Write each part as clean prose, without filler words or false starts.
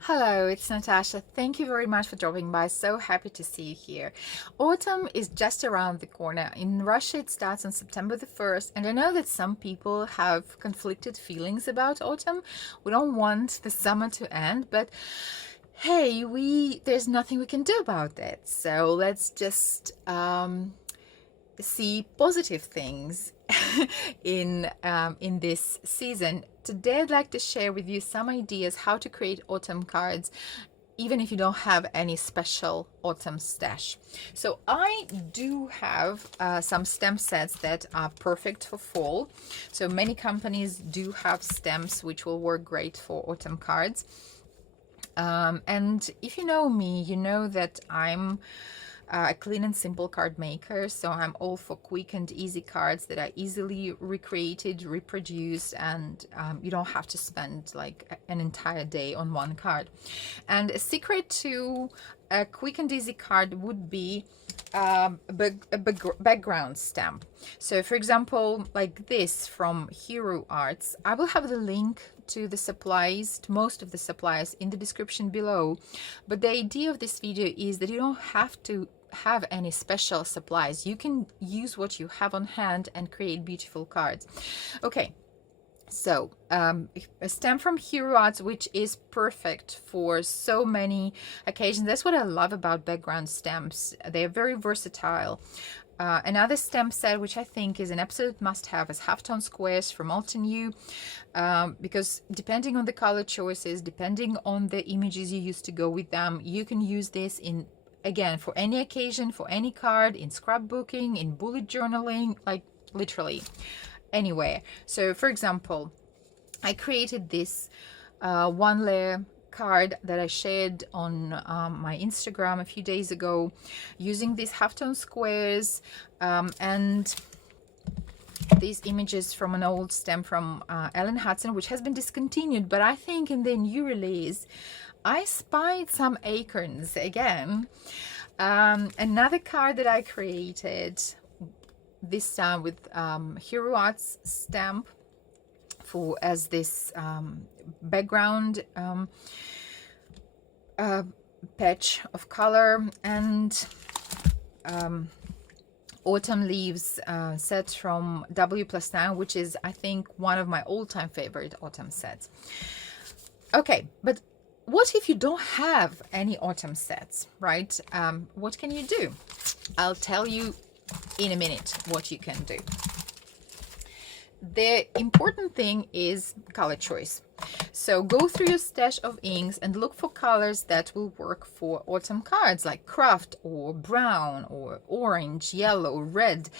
Hello, it's Natasha. Thank you very much for dropping by. So happy to see you here. Autumn is just around the corner. In Russia, it starts on September the 1st, and I know that some people have conflicted feelings about autumn. We don't want the summer to end, but hey, there's nothing we can do about that. So let's just see positive things in this season. Today, I'd like to share with you some ideas how to create autumn cards, even if you don't have any special autumn stash. So I do have some stamp sets that are perfect for fall. So many companies do have stamps which will work great for autumn cards. And if you know me, you know that I'm a clean and simple card maker, so I'm all for quick and easy cards that are easily recreated, reproduced, and you don't have to spend like an entire day on one card. And a secret to a quick and easy card would be a background stamp. So for example, like this from Hero Arts, I will have the link to the supplies, to most of the supplies, in the description below. But the idea of this video is that you don't have to have any special supplies. You can use what you have on hand and create beautiful cards. Okay, so a stamp from Hero Arts, which is perfect for so many occasions. That's what I love about background stamps. They are very versatile. Another stamp set which I think is an absolute must-have is halftone squares from Altenew, because depending on the color choices, depending on the images you use to go with them, you can use this in, again, for any occasion, for any card, in scrapbooking, in bullet journaling, like literally anywhere. So for example, I created this one layer card that I shared on my Instagram a few days ago using these halftone squares and these images from an old stamp from Ellen Hudson, which has been discontinued, but I think in the new release I spied some acorns again. Another card that I created, this time with Hero Arts stamp for as this background patch of color, and autumn leaves set from W+9, which is, I think, one of my all-time favorite autumn sets. Okay, but what if you don't have any autumn sets, right? What can you do? I'll tell you in a minute what you can do. The important thing is color choice. So go through your stash of inks and look for colors that will work for autumn cards, like craft or brown or orange, yellow, red.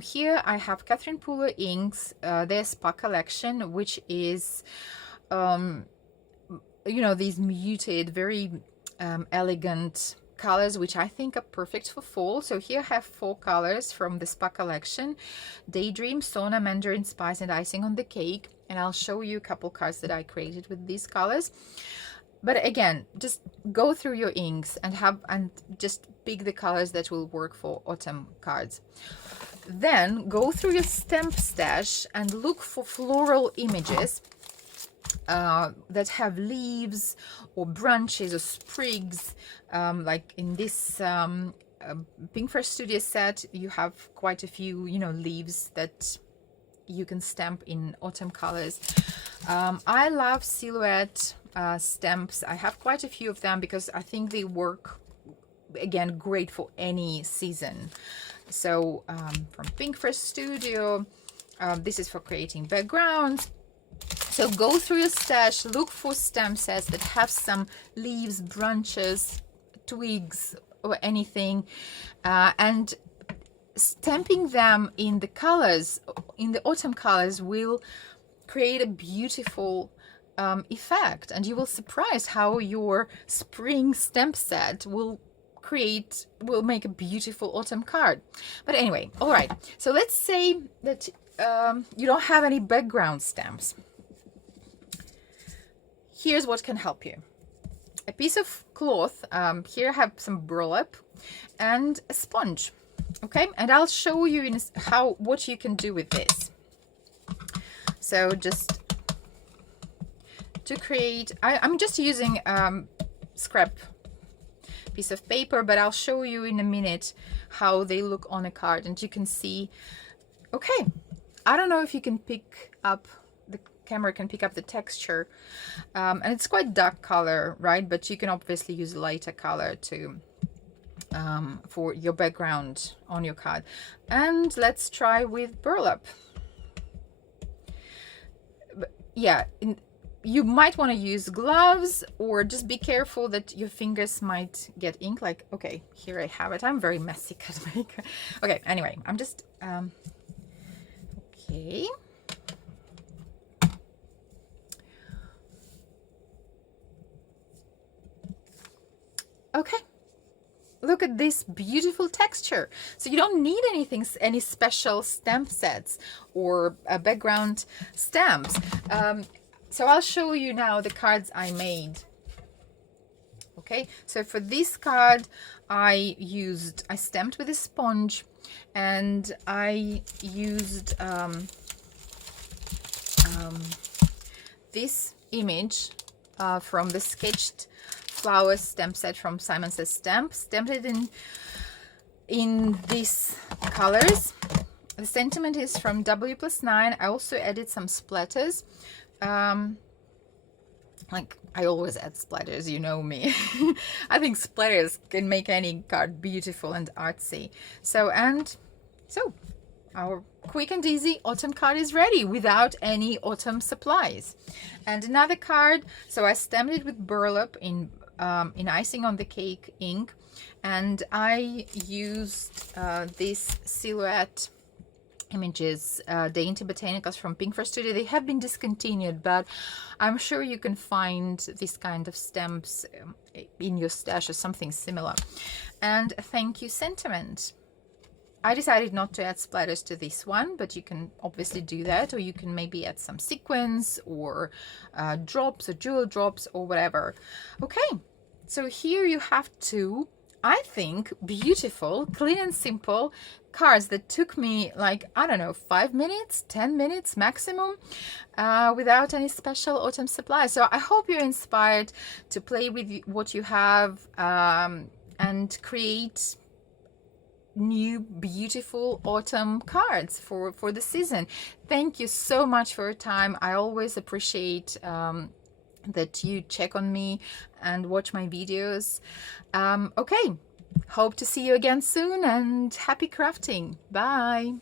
Here I have Catherine Pooler inks, their Spa collection, which is you know, these muted, very elegant colors, which I think are perfect for fall. So here I have 4 colors from the Spa collection: Daydream, Sauna, Mandarin Spice, and Icing on the Cake. And I'll show you a couple cards that I created with these colors. But again, just go through your inks and just pick the colors that will work for autumn cards. Then go through your stamp stash and look for floral images that have leaves or branches or sprigs, like in this Pinkfresh Studio set, you have quite a few, you know, leaves that you can stamp in autumn colors. I love silhouette stamps. I have quite a few of them because I think they work, again, great for any season. So from Pinkfresh Studio, this is for creating backgrounds. So go through your stash, look for stamp sets that have some leaves, branches, twigs, or anything, and stamping them in the colors, in the autumn colors, will create a beautiful effect, and you will surprise how your spring stamp set will make a beautiful autumn card. But anyway, all right, so let's say that you don't have any background stamps. Here's what can help you. A piece of cloth, here I have some burlap and a sponge. Okay, and I'll show you what you can do with this. So just to create, I'm just using scrap piece of paper, but I'll show you in a minute how they look on a card. And you can see, okay, I don't know if you can pick up, the camera can pick up the texture, and it's quite dark color, right? But you can obviously use lighter color to for your background on your card. And let's try with burlap. But yeah, you might want to use gloves, or just be careful that your fingers might get ink. Like, okay, here I have it. I'm very messy card maker. Okay, anyway, I'm just okay. Okay, look at this beautiful texture. So you don't need anything, any special stamp sets or background stamps. So I'll show you now the cards I made. Okay, so for this card I stamped with a sponge, and I used this image from the Sketched Flowers stamp set from Simon Says Stamp. Stamped it in these colors. The sentiment is from W+9. I also added some splatters. Like, I always add splatters, you know me. I think splatters can make any card beautiful and artsy. So our quick and easy autumn card is ready without any autumn supplies. And another card, so I stamped it with burlap in icing on the cake ink, and I used this silhouette images, Dainty Botanicals from Pinkfur Studio. They have been discontinued, but I'm sure you can find this kind of stamps in your stash or something similar. And Thank You Sentiment. I decided not to add splatters to this one, but you can obviously do that, or you can maybe add some sequins or drops or jewel drops or whatever. Okay, so here you have two, I think, beautiful, clean and simple cards that took me like, I don't know, 5 minutes, 10 minutes maximum, without any special autumn supplies. So I hope you're inspired to play with what you have and create new beautiful autumn cards for the season. Thank you so much for your time. I always appreciate that you check on me and watch my videos. Okay, hope to see you again soon, and happy crafting. Bye.